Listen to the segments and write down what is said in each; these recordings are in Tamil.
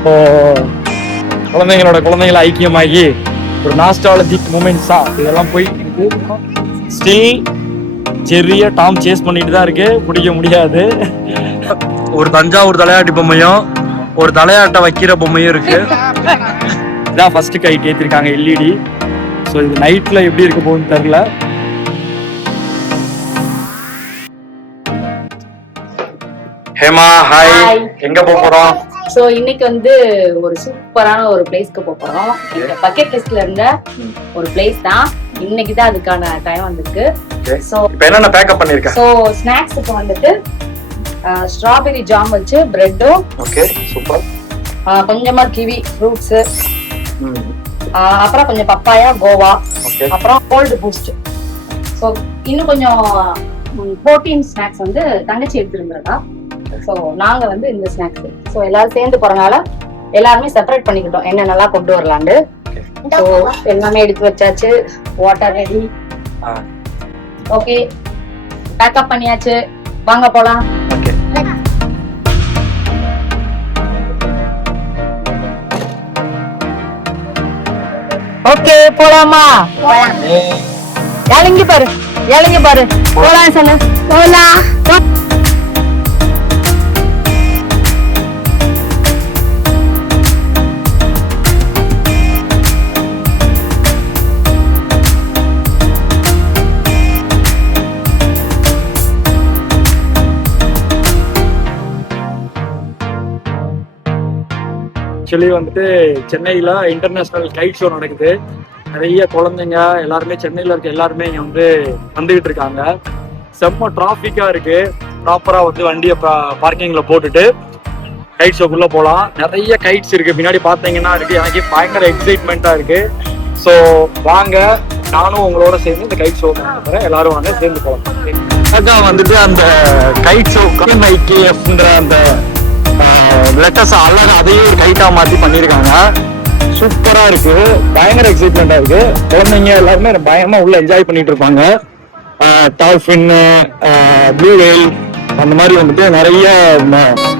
இப்போ குழந்தைங்களை ஐக்கியமாகி ஒரு நாஸ்டாலஜிக் மூமெண்ட்ஸா இதெல்லாம் போய் ஸ்டில் ஜெர்ரியா டாம் சேஸ் பண்ணிட்டு தான் இருக்கு, பிடிக்க முடியாது. ஒரு தஞ்சாவூர் தலையாட்டி பொம்மையும் ஒரு தலையாட்ட வைக்கிற பொம்மையும் இருக்கு. இதான் ஃபர்ஸ்ட் கைட் ஏற்றிருக்காங்க எல்இடி. ஸோ இது நைட்ல எப்படி இருக்க போகுதுன்னு தெரியல. ஹேமா ஹாய், எங்க போறோம்? சோ இன்னைக்கு வந்து ஒரு சூப்பரான ஒரு பிளேஸ்க்கு போறோம். இந்த பக்கெட் லிஸ்ட்ல இருந்த ஒரு பிளேஸ் தான். இன்னைக்கு தான் அதுக்கான டைம் வந்திருக்கு. சோ இப்போ என்னென்ன பேக்கப் பண்ணிருக்கேன்? சோ ஸ்நாக்ஸ்க்கு வந்துட்டு ஸ்ட்ராபெரி ஜாம் வச்சு பிரெட்டும், ஓகே சூப்பர், கொஞ்சமா கிவி ஃப்ரூட்ஸ், அப்புறம் கொஞ்சம் பப்பாயா கோவா, அப்புறம் கோல்டு பூஸ்ட். சோ இன்னும் கொஞ்சம் புரோட்டீன் ஸ்நாக்ஸ் வந்து தங்கச்சி எடுத்துருந்தா. சோ நாங்க வந்து இந்த ஸ்நாக்ஸ் சோ எல்லாரும் சேர்ந்து போறனால எல்லாருமே செப்பரேட் பண்ணிக்கிட்டோம் என்னென்னலாம் கொண்டு வரலான்னு. சோ எல்லாமே எடுத்து வச்சாச்சு. வாட்டர் ரெடி, ஓகே பேக்கப் பண்ணியாச்சு. வாங்க போலாம். ஓகே போலாமா? இறங்கி பாரு போலாம் சொல்லு. போலாம். ஆக்சுவலி வந்துட்டு சென்னையில இன்டர்நேஷனல் கைட் ஷோ நடக்குது. நிறைய குழந்தைங்க எல்லாருமே சென்னையில இருக்க எல்லாருமே இங்க வந்து வந்துகிட்டு இருக்காங்க. செம்ம டிராபிக்கா இருக்கு. ப்ராப்பரா வந்து வண்டியை பார்க்கிங்ல போட்டுட்டு கைட் ஷோக்குள்ள போகலாம். நிறைய கைட்ஸ் இருக்கு, பின்னாடி பாத்தீங்கன்னா இருக்கு. எனக்கு பயங்கர எக்ஸைட்மெண்டா இருக்கு. ஸோ வாங்க, நானும் உங்களோட சேர்ந்து இந்த கைட் ஷோ போறேன். எல்லாரும் வாங்க சேர்ந்து போகலாம். வந்துட்டு அந்த கைட் ஷோ KMIKFன்ற அந்த லெட்டர்ஸ் அழகா அதையே ஒரு கைட்டா மாத்தி பண்ணிருக்காங்க. சூப்பரா இருக்கு, பயங்கர எக்ஸைட்மெண்டா இருக்கு. குழந்தைங்க எல்லாருமே பயமா உள்ள என்ஜாய் பண்ணிட்டு இருப்பாங்க. டால்பின், ப்ளூ வேல், அந்த மாதிரி வந்துட்டு நிறைய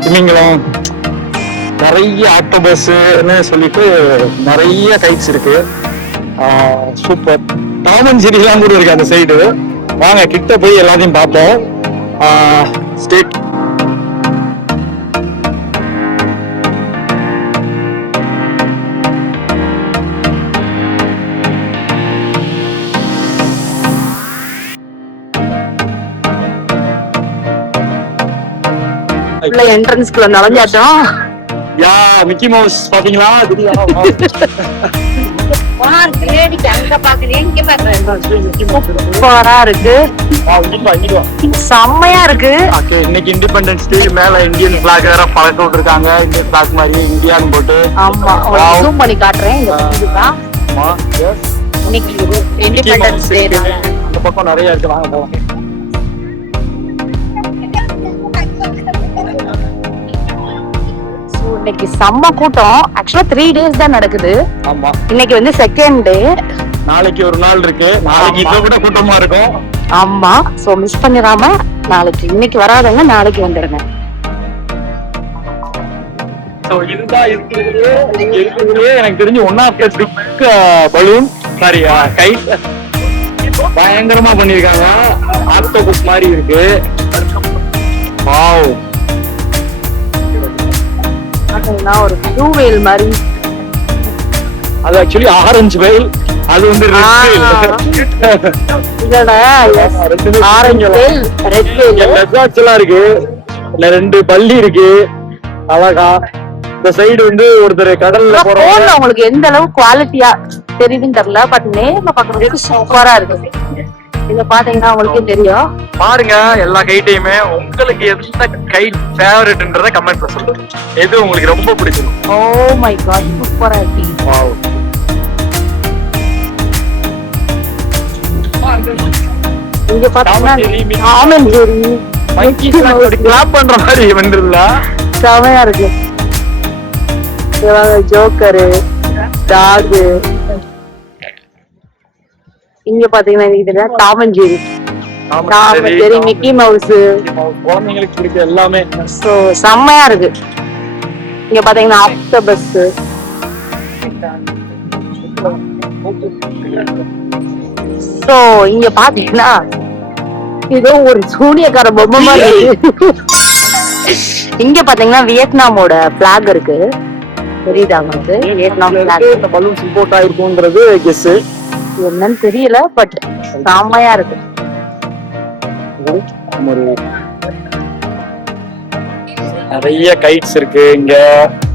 திமிங்கலம், நிறைய ஆக்டோபஸ்ன்னு சொல்லிட்டு நிறைய கைட்ஸ் இருக்கு. சூப்பர். டாம் அண்ட் ஜெர்ரிலாம் கூட இருக்கு அந்த சைடு. வாங்க கிட்ட போய் எல்லாத்தையும் பார்ப்போம். ஸ்டேட் என்ட்ரன்ஸ்க்குள்ள நுழைஞ்சாச்சோம். யா மிக்கி மவுஸ் பாத்தீங்களா? செம்மையா இருக்கு. இன்னைக்கு இண்டிபெண்டன்ஸ் டே, மேல இந்தியன் பிளாக் வேற பழக்க விட்டுருக்காங்க. இந்தியன் பிளாக் மாதிரி இந்தியான்னு போட்டு. ஆமா, ஜூம் பண்ணி காட்டுறேன். இன்னைக்கு இண்டிபெண்டன்ஸ் டே. அந்த பக்கம் நிறைய இருக்கு, வாங்க போவோம். இன்னைக்கு செம்ம கூட்டம். ஆக்சுவலா 3 days தான் நடக்குது. ஆமா, இன்னைக்கு வந்து செகண்ட் டே. நாளைக்கு ஒரு நாள் இருக்கு. நாளைக்கு இதை விட கூட்டமா இருக்கும். ஆமா, சோ மிஸ் பண்ணிடாம நாளைக்கு, இன்னைக்கு வராதவங்க நாளைக்கு வந்துடுங்க. எனக்கு தெரிஞ்சு one of the big balloon sorry kite பயங்கரமா பண்ணிருக்காங்க. ஆக்டோபஸ் மாதிரி இருக்கு. வாவ், ஒரு ப்ளூ வேல் மாதிரி. அது ஆக்சுவலி ஆரஞ்சு வேல், அது வந்து இதோட ஆரஞ்சு வேல், ரெட் வேல். லெசார்ட்ஸ் எல்லாம் இருக்கு. இல்ல 2 பல்லி இருக்கு அழகா. இந்த சைடு வந்து ஒருத்தர் கடல்ல போறோம். உங்களுக்கு எந்த அளவு குவாலிட்டியா தெரியுதுன்னு தெரியல, பட் நேர்ல பாக்குறதுக்கு சூப்பரா இருக்கு. இத பாத்தீங்கன்னா உங்களுக்கே தெரியும். பாருங்க எல்லா கைட்டையுமே. உங்களுக்கு எந்த கைட் ஃபேவரட்ன்றத கமெண்ட்ல சொல்லுங்க. எது உங்களுக்கு ரொம்ப பிடிச்சது? ஓ மை காட், சூப்பரா இருக்கு. வாவ், இங்க பாத்தீங்கன்னா டாம் அண்ட் ஜெர்ரி கிளாப் பண்ற மாதிரி வந்துருல. செமையா இருக்கு. Joker, dog. இங்க பாத்தீங்கன்னா இதுல Tom and Jerry, Mickey Mouse, குழந்தைங்களுக்கு பிடிச்ச எல்லாமே. செம்மையா இருக்கு. இங்க பாத்தீங்கன்னா ஆக்டோபஸ். சோ இங்க பாத்தீங்கன்னா ஏதோ ஒரு சூனியக்கார பொம்மை மாதிரி இருக்கு. இங்க பாத்தீங்கன்னா வியட்நாமோட பிளாக் இருக்கு, தெரியுதா உங்களுக்கு? Vietnam block. பலூன்ஸ் இம்போர்ட் ஆயிருக்கும்ன்றது கெஸ். என்னன்னு தெரியல, பட் செம்மையா இருக்கு. நிறைய கைட்ஸ் இருக்கு இங்க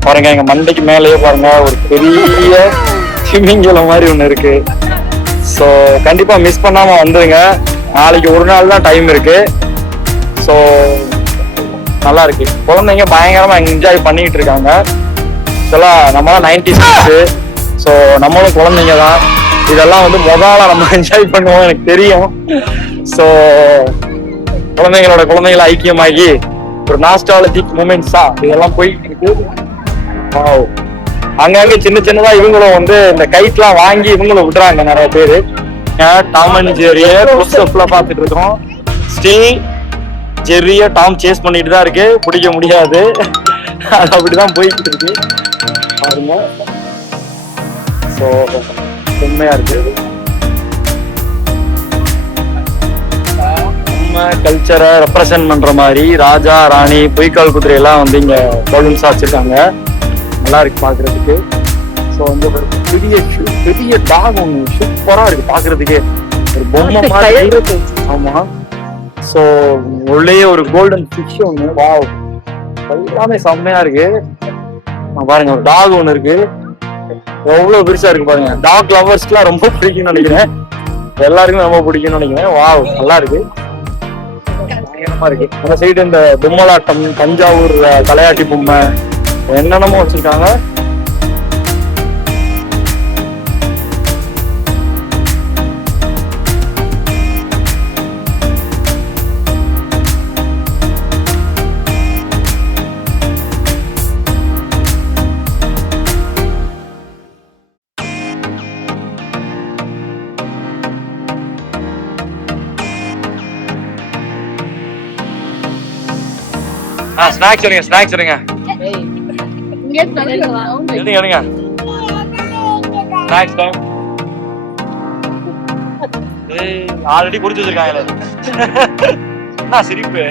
பாருங்க. எங்க மண்டைக்கு மேலேயே பாருங்க ஒரு பெரிய ஸ்விம்மிங் மாதிரி ஒண்ணு இருக்கு. ஸோ கண்டிப்பா மிஸ் பண்ணாம வந்துருங்க. நாளைக்கு ஒரு நாள் தான் டைம் இருக்கு. ஸோ நல்லா இருக்கு. குழந்தைங்க பயங்கரமா என்ஜாய் பண்ணிட்டு இருக்காங்க. நம்மளாம் 90s. ஸோ நம்மளும் குழந்தைங்க தான். இதெல்லாம் வந்து முதல்ல நம்ம என்ஜாய் பண்ணுவோம் எனக்கு தெரியும். ஸோ குழந்தைங்களோட ஐக்கியமாகி ஒரு நாஸ்டாலஜிக் மூமெண்ட்ஸா இதெல்லாம் போயிட்டு இருக்கு. அங்கங்க சின்ன சின்னதா இவங்களும் வந்து இந்த கைட்லாம் வாங்கி இவங்களும் விடுறாங்க நிறைய பேரு. டாம் அண்ட் ஜெர்ரிய பாத்துட்டு இருக்கோம். ஸ்டில் ஜெர்ரிய டாம் சேஸ் பண்ணிட்டு தான் இருக்கு, பிடிக்க முடியாது. அது அப்படிதான் போயிட்டு இருக்கு பாருங்க. ஸோ உண்மையா இருக்கு. நம்ம கல்ச்சரை ரெப்ரசென்ட் பண்ற மாதிரி ராஜா ராணி பொய்க்கால் குதிரை எல்லாம் வந்து இங்க பலூன்ஸா வச்சிருக்காங்க. நல்லா இருக்கு பாக்குறதுக்கு. ஸோ வந்து ஒரு பெரிய டாக் ஒன்று சூப்பரா இருக்கு பாக்குறதுக்கே, ஒரு பொம்மை மாதிரி. ஆமா. ஸோ உள்ளே ஒரு கோல்டன் ஃபிஷ் ஒன்று. வாவ், எல்லாமே செம்மையா இருக்கு. பாருங்க ஒரு டாக் ஒன்று இருக்கு, எவ்வளவு பெருசா இருக்கு பாருங்க. டாக் லவர்ஸ்க்குலாம் ரொம்ப பிடிக்கும்னு நினைக்கிறேன், எல்லாருக்குமே ரொம்ப பிடிக்கும்னு நினைக்கிறேன். வாவ், நல்லா இருக்கு. இருக்கு அந்த சைடு இந்த பொம்மலாட்டம், தஞ்சாவூர் தலையாட்டி பொம்மை, என்னென்னமோ வச்சிருக்காங்க. ஸ்நாக்ஸ் எடுங்க, ஸ்நாக்ஸ் எடுங்க. எடுங்க ஸ்நாக்ஸ் டைம். ஆல்ரெடி புடிச்சு வச்சிருக்காங்களே. என்ன சிரிப்பு?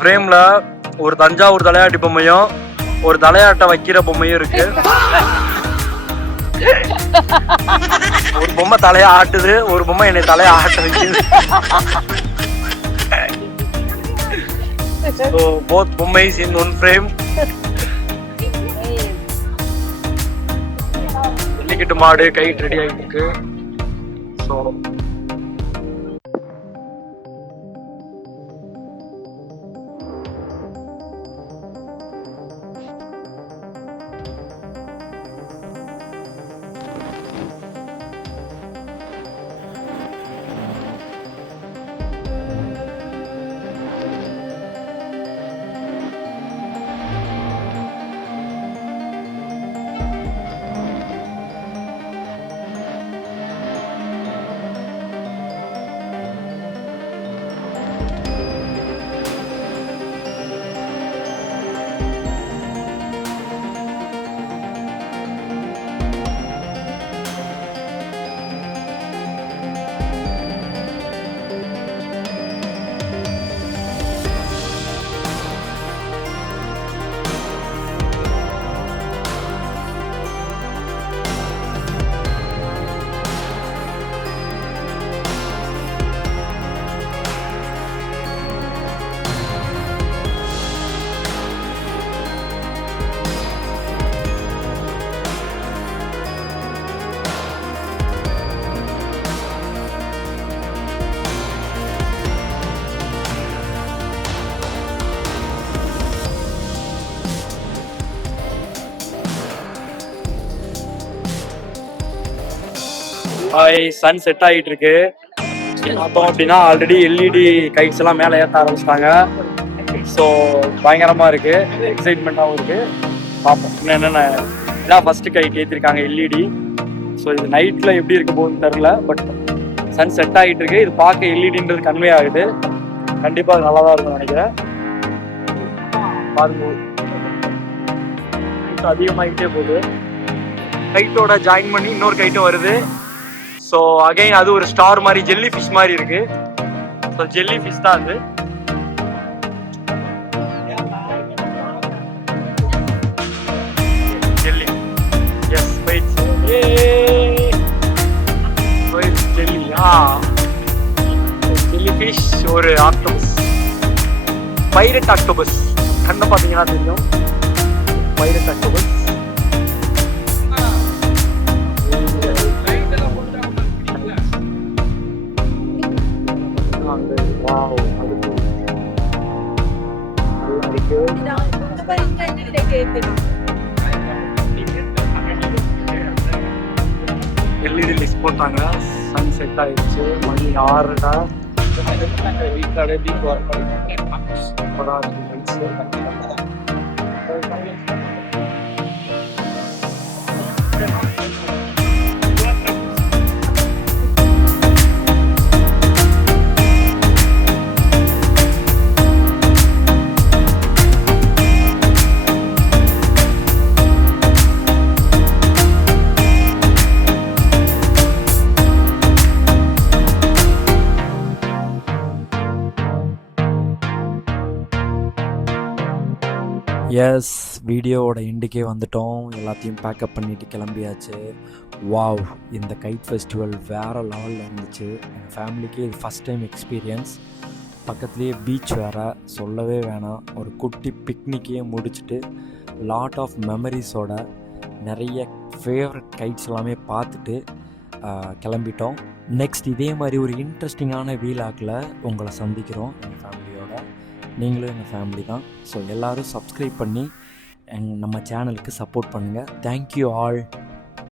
ஃப்ரேம்ல ஒரு தஞ்சாவூர் தலையாட்டி பொம்மையும் ஒரு தலையாட்ட வைக்கிற பொம்மையும் இருக்கு. ஒரு பொம்மை தலையா ஆட்டுது, ஒரு பொம்மை என்னை தலையா ஆட்ட வைக்குது. So both பொம்மைஸ் in one frame. Jallikattu மாடு கைட் ரெடி ஆகிட்டு இருக்கு. ஸோ சன் செட் ஆகிட்டு இருக்கு. பார்த்தோம் அப்படின்னா ஆல்ரெடி எல்இடி கைட்ஸ் எல்லாம் மேலே ஏற்ற ஆரம்பிச்சிட்டாங்க. ஸோ பயங்கரமா இருக்கு, எக்ஸைட்மெண்ட்டாகவும் இருக்கு. பார்ப்போம் என்னென்ன இதான் ஃபர்ஸ்ட் கைட் ஏற்றிருக்காங்க எல்இடி. ஸோ இது நைட்டில் எப்படி இருக்க போகுதுன்னு தெரில, பட் சன் செட் ஆகிட்டு இருக்கு. இது பார்க்க எல்இடின்றது கன்வே ஆகுது. கண்டிப்பாக நல்லா தான் இருக்கும்னு நினைக்கிறேன். பாருங்க அதிகமாகிட்டே போகுது. கைட்டோட ஜாயின் பண்ணி இன்னொரு கைட்டும் வருது. ஸோ அகைன் அது ஒரு ஸ்டார் மாதிரி ஜெல்லி ஃபிஷ் மாதிரி இருக்கு. ஸோ ஜெல்லி ஃபிஷ் தான் அது. Jelly yes wait jelly jellyfish ஒரு ஆக்டோபஸ், பைரட் ஆக்டோபஸ். கண்ணை பார்த்தீங்கன்னா தெரியும், பைரட் ஆக்டோபஸ். எல்இடி லிஸ்ட் போட்டாங்க. சன் செட் ஆயிடுச்சு. மணி 6:30. எஸ், வீடியோவோட எண்டுக்கே வந்துட்டோம். எல்லாத்தையும் பேக்கப் பண்ணிவிட்டு கிளம்பியாச்சு. வாவ், இந்த கைட் ஃபெஸ்டிவல் வேறு லெவலில் இருந்துச்சு. எங்கள் ஃபேமிலிக்கு இது ஃபஸ்ட் டைம் எக்ஸ்பீரியன்ஸ். பக்கத்துலேயே பீச் வேறு, சொல்லவே வேணாம். ஒரு குட்டி பிக்னிக்கே முடிச்சுட்டு லாட் ஆஃப் மெமரிஸோட நிறைய ஃபேவரட் கைட்ஸ் எல்லாமே பார்த்துட்டு கிளம்பிட்டோம். நெக்ஸ்ட் இதே மாதிரி ஒரு இன்ட்ரெஸ்டிங்கான வீலாக்கில் உங்களை சந்திக்கிறோம் எங்கள் ஃபேமிலியோட. நீங்களும் எங்கள் ஃபேமிலி தான். ஸோ எல்லோரும் சப்ஸ்கிரைப் பண்ணி நம்ம சேனலுக்கு சப்போர்ட் பண்ணுங்கள். Thank you all.